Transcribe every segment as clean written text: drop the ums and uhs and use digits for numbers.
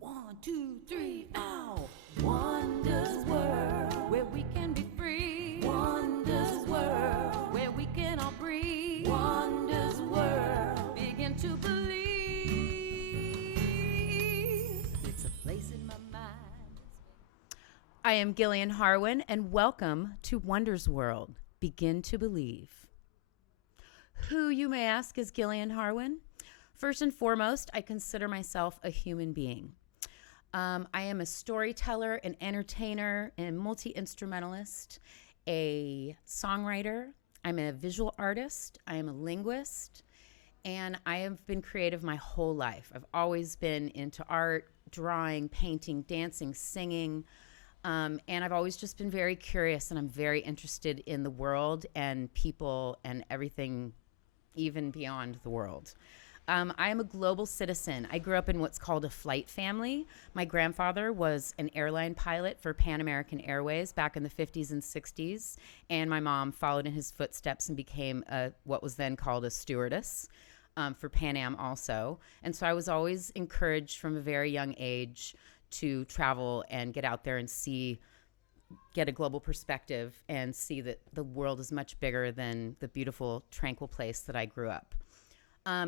1, 2, 3, now. Wonders World, where we can be free. Wonders World, where we can all breathe. Wonders World, begin to believe. It's a place in my mind. I am Gillian Harwin, and welcome to Wonders World, Begin to Believe. Who, you may ask, is Gillian Harwin? First and foremost, I consider myself a human being. I am a storyteller, an entertainer, a multi-instrumentalist, a songwriter. I'm a visual artist. I am a linguist, and I have been creative my whole life. I've always been into art, drawing, painting, dancing, singing, and I've always just been very curious, and I'm very interested in the world and people and everything even beyond the world. I am a global citizen. I grew up in what's called a flight family. My grandfather was an airline pilot for Pan American Airways back in the 50s and 60s, and my mom followed in his footsteps and became what was then called a stewardess for Pan Am also. And so I was always encouraged from a very young age to travel and get out there and get a global perspective and see that the world is much bigger than the beautiful, tranquil place that I grew up.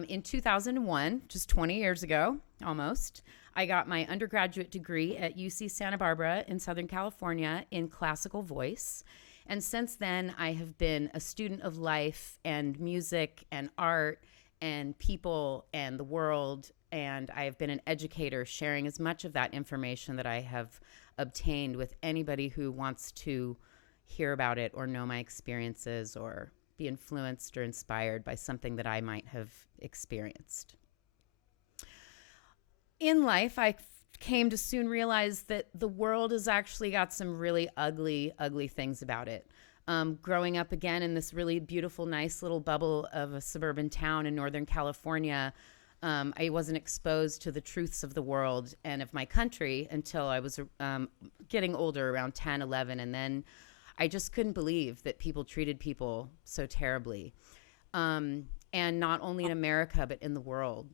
In 2001, just 20 years ago, almost, I got my undergraduate degree at UC Santa Barbara in Southern California in classical voice. And since then, I have been a student of life and music and art and people and the world. And I have been an educator, sharing as much of that information that I have obtained with anybody who wants to hear about it or know my experiences or be influenced or inspired by something that I might have experienced. In life, I came to soon realize that the world has actually got some really ugly, ugly things about it. Growing up again in this really beautiful, nice little bubble of a suburban town in Northern California, I wasn't exposed to the truths of the world and of my country until I was getting older, around 10, 11, and then I just couldn't believe that people treated people so terribly, and not only in America, but in the world.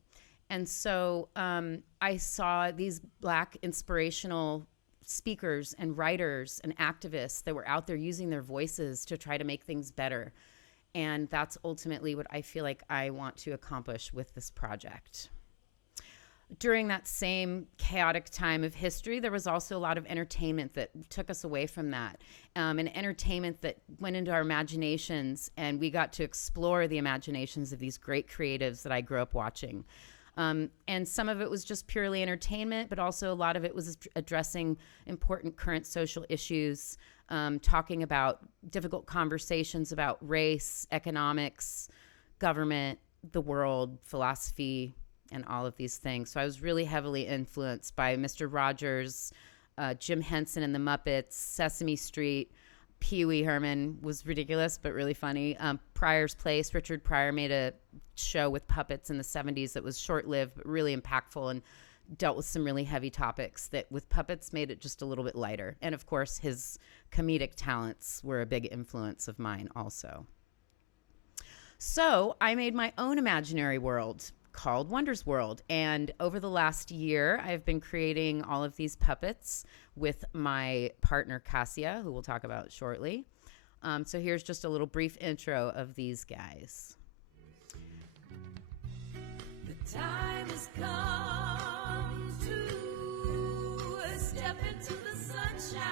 And so I saw these Black inspirational speakers and writers and activists that were out there using their voices to try to make things better. And that's ultimately what I feel like I want to accomplish with this project. During that same chaotic time of history, there was also a lot of entertainment that took us away from that, and entertainment that went into our imaginations, and we got to explore the imaginations of these great creatives that I grew up watching. And some of it was just purely entertainment, but also a lot of it was addressing important current social issues, talking about difficult conversations about race, economics, government, the world, philosophy, and all of these things. So I was really heavily influenced by Mr. Rogers, Jim Henson and the Muppets, Sesame Street. Pee Wee Herman was ridiculous, but really funny. Pryor's Place, Richard Pryor made a show with puppets in the 70s that was short-lived, but really impactful and dealt with some really heavy topics that with puppets made it just a little bit lighter. And of course, his comedic talents were a big influence of mine also. So I made my own imaginary world called Wonders World. And over the last year, I've been creating all of these puppets with my partner, Cassia, who we'll talk about shortly. So here's just a little brief intro of these guys. The time has come to step into the sunshine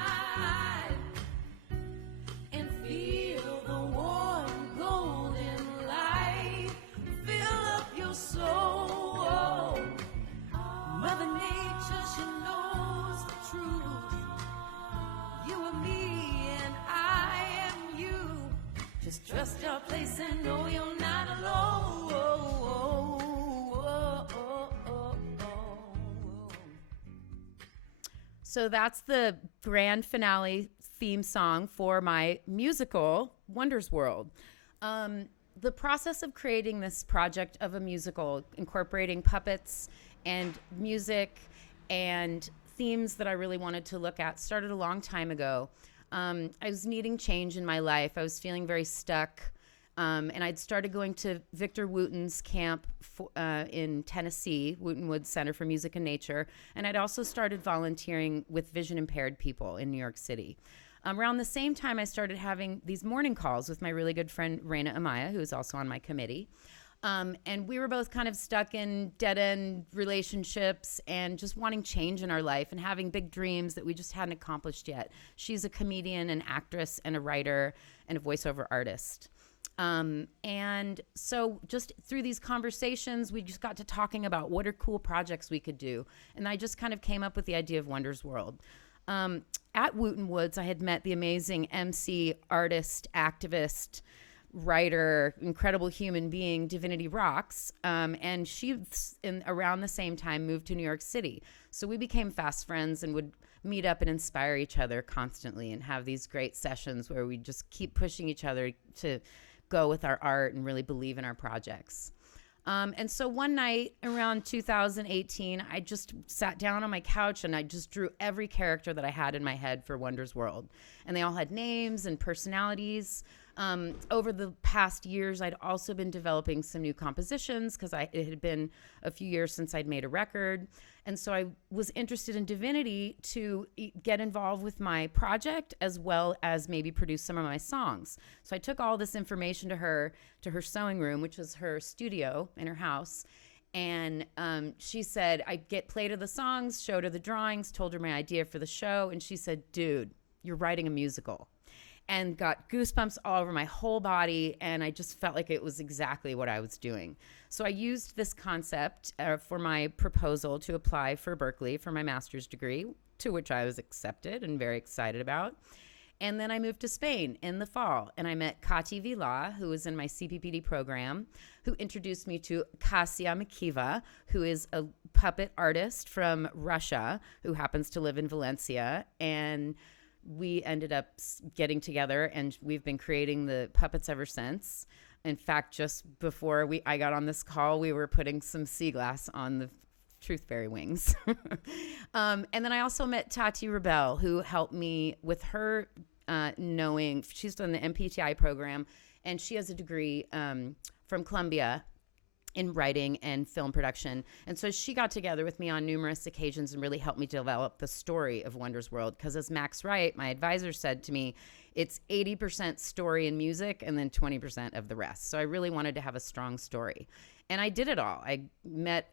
and feel the warm golden light fill up your soul. Mother Nature, she knows the truth. You are me and I am you. Just trust your place and know you're not alone. So that's the grand finale theme song for my musical, Wonders World. The process of creating this project of a musical, incorporating puppets and music and themes that I really wanted to look at, started a long time ago. I was needing change in my life. I was feeling very stuck. And I'd started going to Victor Wooten's camp in Tennessee, Wooten Woods Center for Music and Nature. And I'd also started volunteering with vision impaired people in New York City. Around the same time, I started having these morning calls with my really good friend, Raina Amaya, who is also on my committee. And we were both kind of stuck in dead-end relationships and just wanting change in our life and having big dreams that we just hadn't accomplished yet. She's a comedian, an actress, and a writer, and a voiceover artist. And so just through these conversations, we just got to talking about what are cool projects we could do. And I just kind of came up with the idea of Wonders World. At Wooten Woods, I had met the amazing MC, artist, activist, writer, incredible human being, Divinity Rocks, and she, around the same time, moved to New York City. So we became fast friends and would meet up and inspire each other constantly and have these great sessions where we just keep pushing each other to go with our art and really believe in our projects. And so one night around 2018, I just sat down on my couch and I just drew every character that I had in my head for Wonders World. And they all had names and personalities. Over the past years, I'd also been developing some new compositions because it had been a few years since I'd made a record. And so I was interested in Divinity to get involved with my project as well as maybe produce some of my songs. So I took all this information to her sewing room, which was her studio in her house. And she said, I played her the songs, showed her the drawings, told her my idea for the show. And she said, dude, you're writing a musical. And got goosebumps all over my whole body, and I just felt like it was exactly what I was doing. So I used this concept for my proposal to apply for Berkeley for my master's degree, to which I was accepted and very excited about. And then I moved to Spain in the fall, and I met Kati Vila, who was in my CPPD program, who introduced me to Kasia Mikiva, who is a puppet artist from Russia, who happens to live in Valencia, and we ended up getting together, and we've been creating the puppets ever since. In fact, just before I got on this call, we were putting some sea glass on the Truth Fairy wings. And then I also met Tati Rebel, who helped me with her knowing. She's done the MPTI program, and she has a degree from Columbia in writing and film production. And so she got together with me on numerous occasions and really helped me develop the story of Wonders World. Because as Max Wright, my advisor, said to me, it's 80% story and music and then 20% of the rest. So I really wanted to have a strong story. And I did it all. I met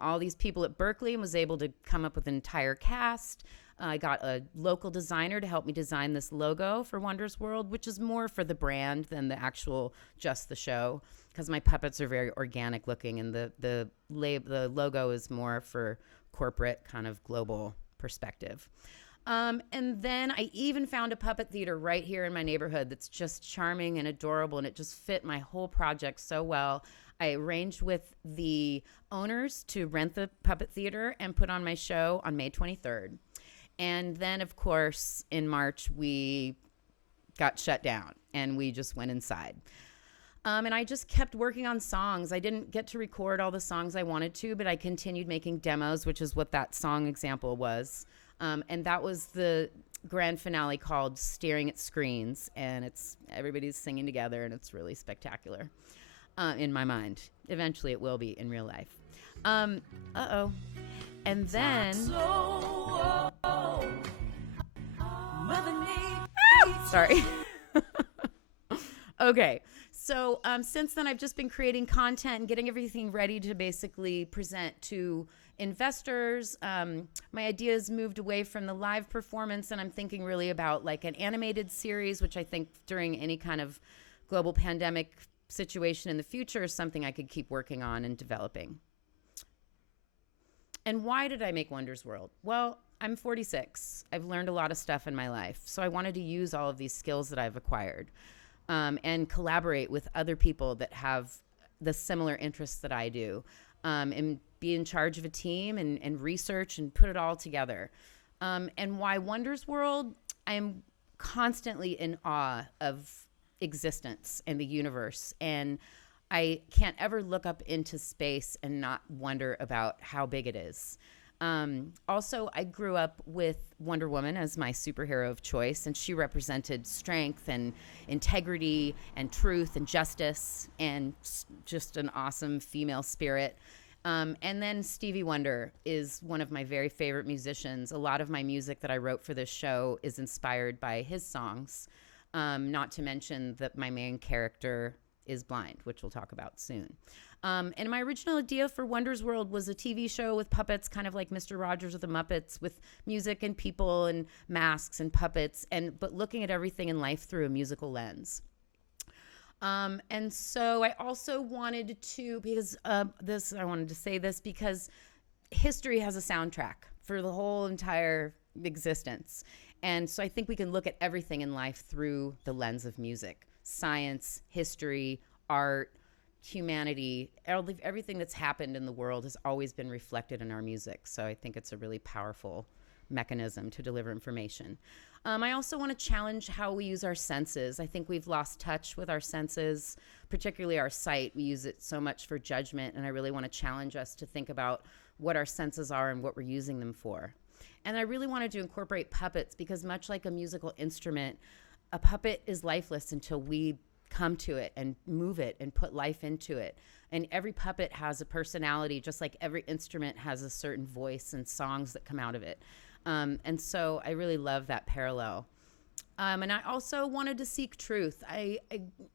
all these people at Berkeley and was able to come up with an entire cast. I got a local designer to help me design this logo for Wonders World, which is more for the brand than the actual just the show, because my puppets are very organic looking, and the logo is more for corporate kind of global perspective. And then I even found a puppet theater right here in my neighborhood that's just charming and adorable, and it just fit my whole project so well. I arranged with the owners to rent the puppet theater and put on my show on May 23rd. And then, of course, in March, we got shut down, and we just went inside. And I just kept working on songs. I didn't get to record all the songs I wanted to, but I continued making demos, which is what that song example was. And that was the grand finale called Staring at Screens. And everybody's singing together, and it's really spectacular in my mind. Eventually it will be in real life. Uh-oh. And then... Sorry. Okay. So since then, I've just been creating content and getting everything ready to basically present to investors. My ideas moved away from the live performance, and I'm thinking really about like an animated series, which I think during any kind of global pandemic situation in the future is something I could keep working on and developing. And why did I make Wonders World? Well, I'm 46. I've learned a lot of stuff in my life, so I wanted to use all of these skills that I've acquired. And collaborate with other people that have the similar interests that I do, and be in charge of a team and research and put it all together. And why Wonders World? I am constantly in awe of existence and the universe, and I can't ever look up into space and not wonder about how big it is. Also, I grew up with Wonder Woman as my superhero of choice, and she represented strength and integrity and truth and justice and just an awesome female spirit. And then Stevie Wonder is one of my very favorite musicians. A lot of my music that I wrote for this show is inspired by his songs, not to mention that my main character is blind, which we'll talk about soon. And my original idea for Wonder's World was a TV show with puppets, kind of like Mr. Rogers with the Muppets, with music and people and masks and puppets, but looking at everything in life through a musical lens. And so I also wanted to, I wanted to say this because history has a soundtrack for the whole entire existence. And so I think we can look at everything in life through the lens of music. Science, history, art, humanity, everything that's happened in the world has always been reflected in our music. So I think it's a really powerful mechanism to deliver information. I also want to challenge how we use our senses. I think we've lost touch with our senses, particularly our sight. We use it so much for judgment, and I really want to challenge us to think about what our senses are and what we're using them for. And I really wanted to incorporate puppets because much like a musical instrument, a puppet is lifeless until we come to it and move it and put life into it. And every puppet has a personality, just like every instrument has a certain voice and songs that come out of it. And so I really love that parallel. And I also wanted to seek truth.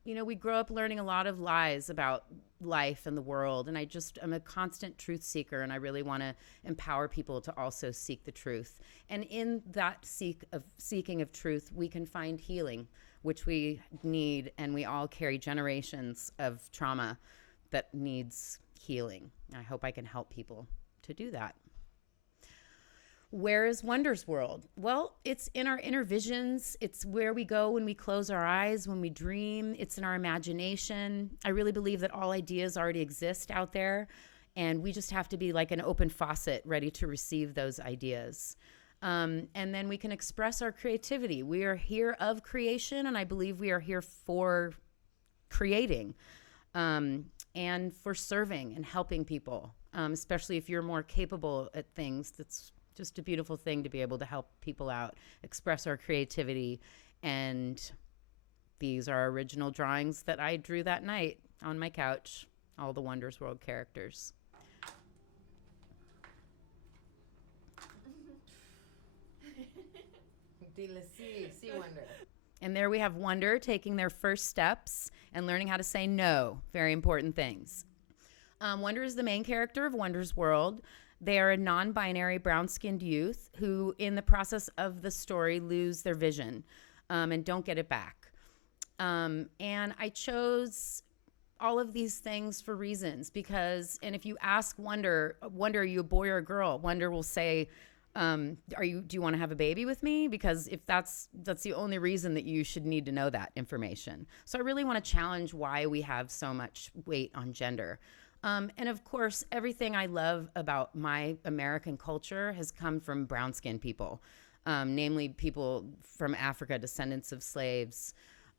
We grow up learning a lot of lies about life and the world, and I'm a constant truth seeker, and I really want to empower people to also seek the truth. And in that seeking of truth, we can find healing, which we need, and we all carry generations of trauma that needs healing. I hope I can help people to do that. Where is Wonder's World? Well, it's in our inner visions. It's where we go when we close our eyes, when we dream. It's in our imagination. I really believe that all ideas already exist out there, and we just have to be like an open faucet ready to receive those ideas. And then we can express our creativity. We are here of creation, and I believe we are here for creating and for serving and helping people, especially if you're more capable at things. That's just a beautiful thing to be able to help people out, express our creativity. And these are original drawings that I drew that night on my couch, all the Wonder's World characters. See Wonder. And there we have Wonder taking their first steps and learning how to say no. Very important things. Wonder is the main character of Wonder's World. They are a non-binary brown-skinned youth who, in the process of the story, lose their vision and don't get it back. And I chose all of these things for reasons because, and if you ask Wonder, are you a boy or a girl? Wonder will say, do you want to have a baby with me? Because if that's the only reason that you should need to know that information. So I really want to challenge why we have so much weight on gender. And of course, everything I love about my American culture has come from brown-skinned people, namely people from Africa, descendants of slaves.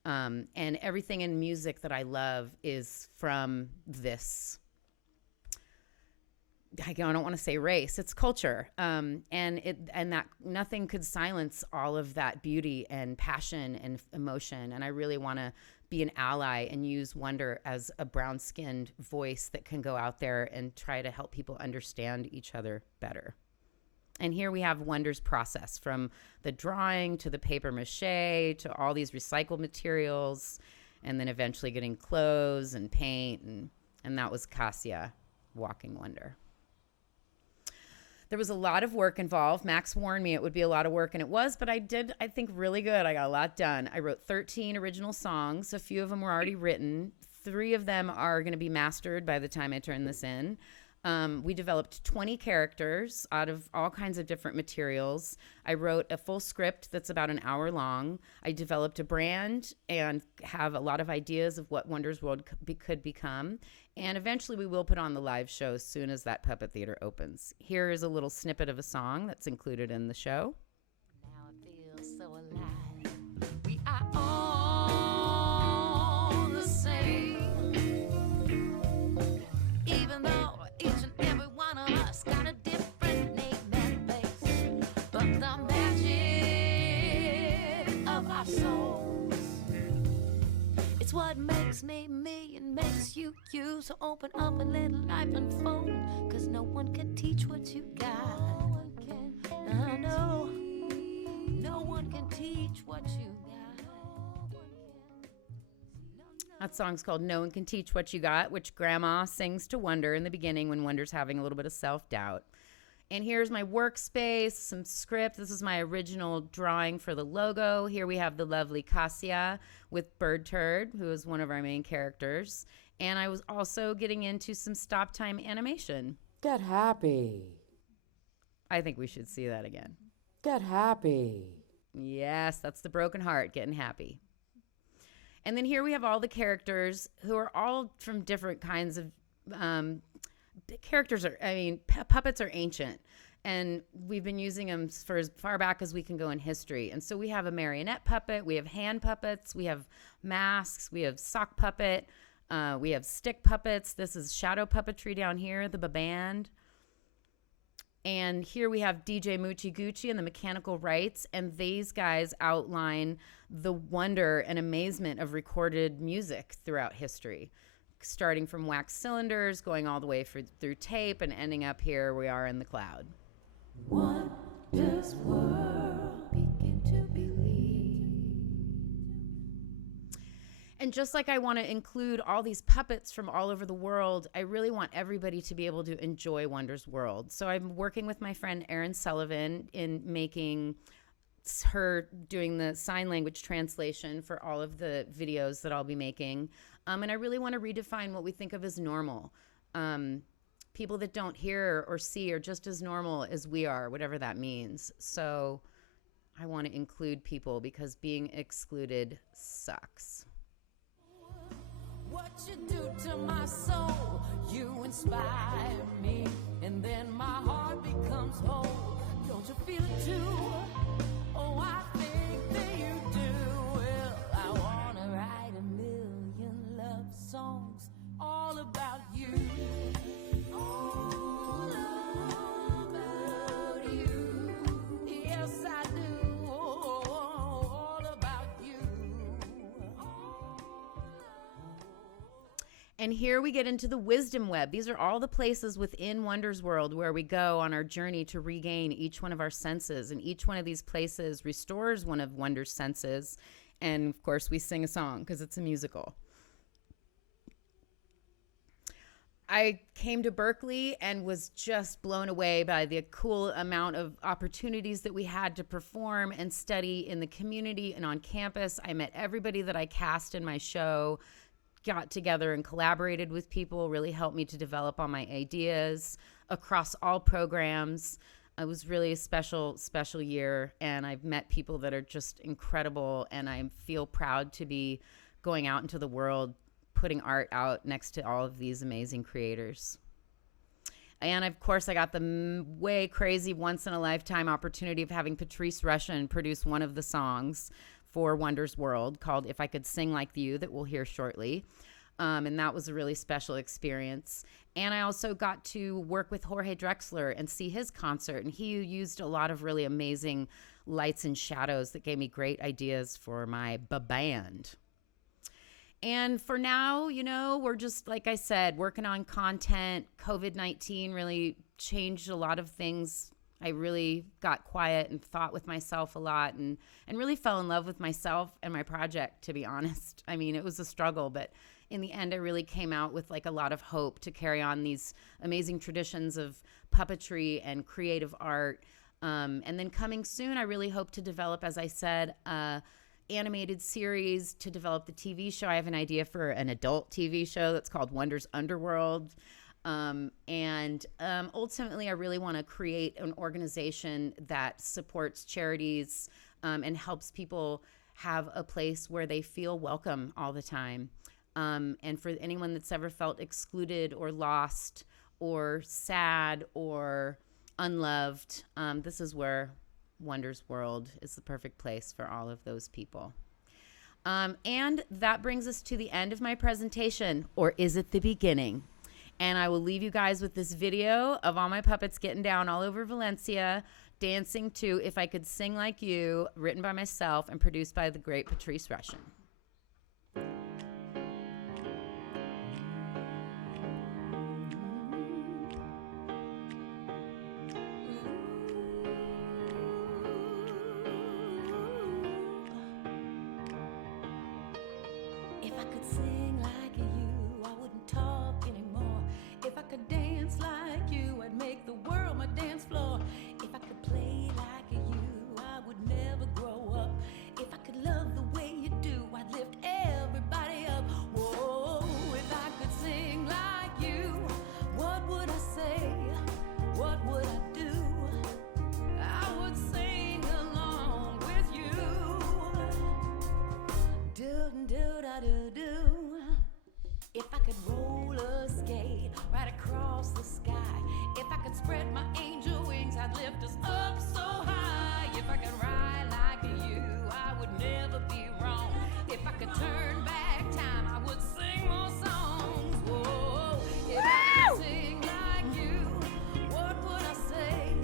And everything in music that I love is from this. I don't want to say race, it's culture. And that nothing could silence all of that beauty and passion and emotion. And I really want to be an ally and use Wonder as a brown-skinned voice that can go out there and try to help people understand each other better. And here we have Wonder's process, from the drawing to the paper mache to all these recycled materials, and then eventually getting clothes and paint. And that was Cassia walking Wonder. There was a lot of work involved. Max warned me it would be a lot of work, and it was, but I did, I think, really good. I got a lot done. I wrote 13 original songs. A few of them were already written. 3 of them are going to be mastered by the time I turn this in. We developed 20 characters out of all kinds of different materials. I wrote a full script that's about an hour long. I developed a brand and have a lot of ideas of what Wonder's World could become. And eventually we will put on the live show as soon as that puppet theater opens. Here is a little snippet of a song that's included in the show. Now I feel so alive. We are all the same. Even though each and every one of us got a different name. makes me and makes you. So open up and let life unfold, 'cause no one can teach what you got. No one can teach what you got. That song's called No One Can Teach What You Got, which Grandma sings to Wonder in the beginning when Wonder's having a little bit of self-doubt. And here's my workspace, some script. This is my original drawing for the logo. Here we have the lovely Cassia with Bird Turd, who is one of our main characters. And I was also getting into some stop time animation. Get happy. I think we should see that again. Get happy. Yes, that's the broken heart getting happy. And then here we have all the characters who are all from different kinds of characters. Puppets are ancient, and we've been using them for as far back as we can go in history. And so we have a marionette puppet, we have hand puppets, we have masks, we have sock puppet, we have stick puppets. This is shadow puppetry down here, the band. And here we have DJ Moochie Gucci and the Mechanical Rights, and these guys outline the wonder and amazement of recorded music throughout history, starting from wax cylinders, going all the way through tape, and ending up here we are in the cloud. Wonders world, begin to believe. And just like I want to include all these puppets from all over the world, I really want everybody to be able to enjoy Wonder's World. So I'm working with my friend Erin Sullivan in making her doing the sign language translation for all of the videos that I'll be making. And I really want to redefine what we think of as normal. People that don't hear or see are just as normal as we are, whatever that means. So I want to include people because being excluded sucks. What you do to my soul, you inspire me, and then my heart becomes whole. Don't you feel it too? Oh, I think that you do. Well, I wanna write a million love songs all about you. All about you. Yes, I do. All about you. And here we get into the wisdom web. These are all the places within Wonder's World where we go on our journey to regain each one of our senses. And each one of these places restores one of Wonder's senses. And of course, we sing a song because it's a musical. I came to Berkeley and was just blown away by the cool amount of opportunities that we had to perform and study in the community and on campus. I met everybody that I cast in my show, got together and collaborated with people, really helped me to develop all my ideas across all programs. It was really a special year, and I've met people that are just incredible, and I feel proud to be going out into the world, putting art out next to all of these amazing creators. And of course, I got the way crazy once-in-a-lifetime opportunity of having Patrice Rushen produce one of the songs for Wonder's World called If I Could Sing Like You, that we'll hear shortly. And that was a really special experience. And I also got to work with Jorge Drexler and see his concert. And he used a lot of really amazing lights and shadows that gave me great ideas for my band. And for now, you know, we're just, like I said, working on content. COVID-19 really changed a lot of things. I really got quiet and thought with myself a lot and really fell in love with myself and my project, to be honest. I mean, it was a struggle, but in the end, I really came out with like a lot of hope to carry on these amazing traditions of puppetry and creative art. And then coming soon, I really hope to develop, as I said, animated series to develop the TV show. I have an idea for an adult TV show that's called Wonder's Underworld. Ultimately, I really want to create an organization that supports charities and helps people have a place where they feel welcome all the time. And for anyone that's ever felt excluded or lost or sad or unloved, this is where Wonder's World is the perfect place for all of those people. And that brings us to the end of my presentation, or is it the beginning? And I will leave you guys with this video of all my puppets getting down all over Valencia, dancing to If I Could Sing Like You, written by myself and produced by the great Patrice Rushen. I could sing like you, I wouldn't talk anymore. If I could dance like you, I'd make the world my dance floor. If I could play like you, I would never grow up. If I could love the way you do, I'd lift everybody up. Whoa, if I could sing like you, what would I say? What would I do? I would sing along with you. Do-do-da-do-do. If I could roller skate right across the sky, if I could spread my angel wings, I'd lift us up so high. If I could ride like you, I would never be wrong. If I could turn back time, I would sing more songs. Whoa, if I could sing like you, what would I say?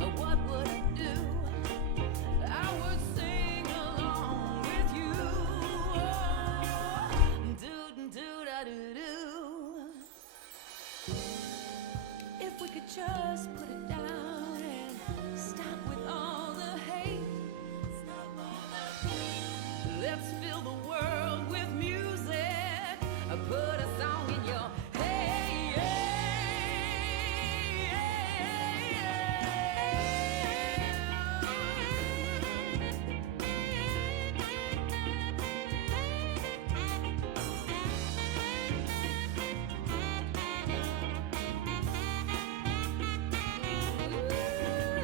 Or what would I do? I would sing along with you. Do-do-da-do-do. If we could just put it down and stop with all the hate. Let's fill the world with music. Put a song in your hey,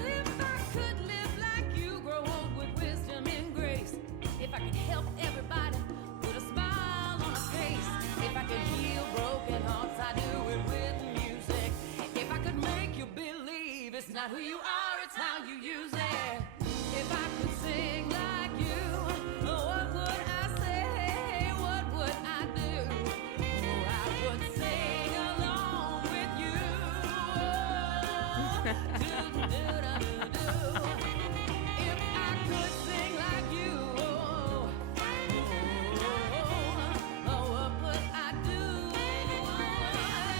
If I could live like you, grow old with wisdom and grace. If I could help everybody put a smile on a face. If I could heal broken hearts, I'd do it with music. If I could make you believe it's not who you are, it's how you use it. If I could sing like you, what would I say? What would I do? Oh, I would sing along with you. Do-do-da-do-do. If I could sing like you, what would I do?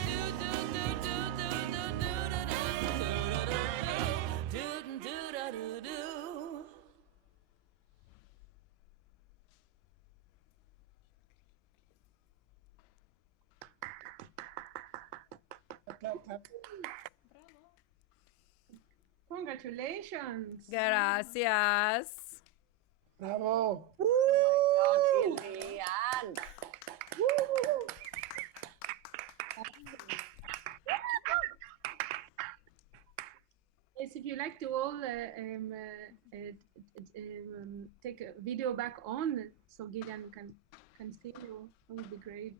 Do-do-do-do-do-do-do-do-do-do-do-do-do. Congratulations. Gracias. Bravo. Gillian. Yes, if you like to all take a video back on so Gillian can see you, that would be great.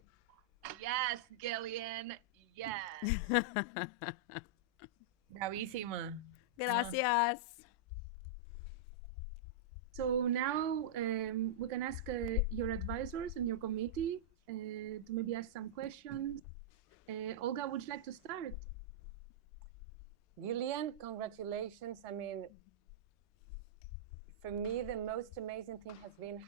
Yes, Gillian. Yes. Bravísima. Gracias. So now we can ask your advisors and your committee to maybe ask some questions. Olga, would you like to start? Gillian, congratulations. I mean, for me, the most amazing thing has been